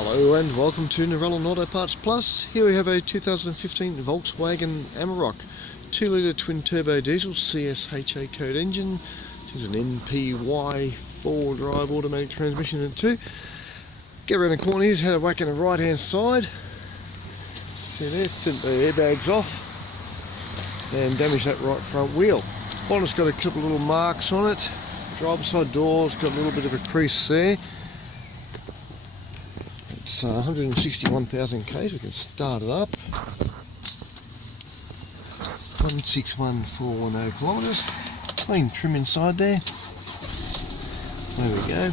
Hello and welcome to Narellan Auto Parts Plus. Here we have a 2015 Volkswagen Amarok 2 litre twin turbo diesel CSHA code engine. It's an NPY 4-drive automatic transmission in 2. Get around the corner here, just had a whack in the right hand side. See there, sent the airbags off and damaged that right front wheel. Bonnet's got a couple of little marks on it. Driver's side door's got a little bit of a crease there. It's 161,000 k's. We can start it up. 161,410 kilometres. Clean trim inside there. There we go.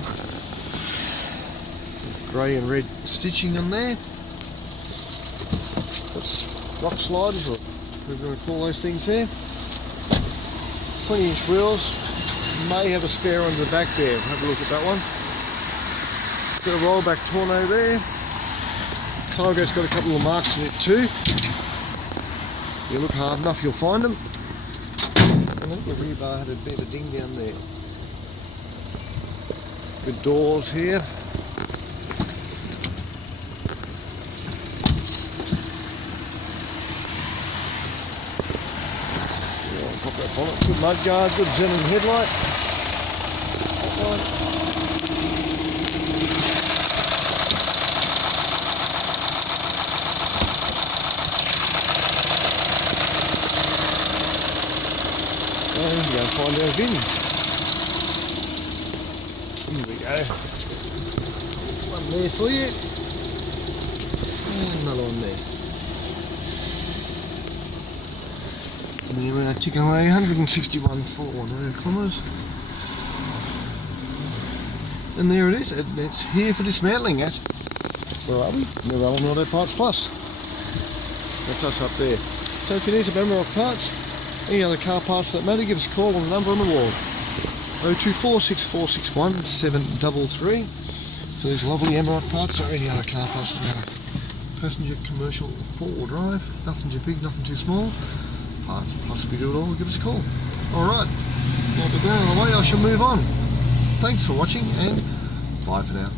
Grey and red stitching on there. That's rock sliders, or we're going to call those things there. 20-inch wheels. May have a spare under the back there. Have a look at that one. Got a rollback tonneau there. Tygo's got a couple of marks in it too. You look hard enough, you'll find them. And I think the rear bar had a bit of a ding down there. Good doors here. Yeah, pop that bonnet. Good mudguard, good xenon headlight. And go and find our bin. Here we go. One there for you. And another one there. And there we are, ticking away 161,410 kilometres. And there it is. It's here for dismantling at, where are we? Narellan Auto Parts Plus. That's us up there. So if you need some Amarok parts, any other car parts that matter, give us a call on the number on the wall. 024 6461 733 for these lovely Amarok parts, or any other car parts that matter. Passenger, commercial, 4-wheel drive, nothing too big, nothing too small. Parts plus we do it all, give us a call. Alright, now to go on the way, I shall move on. Thanks for watching and bye for now.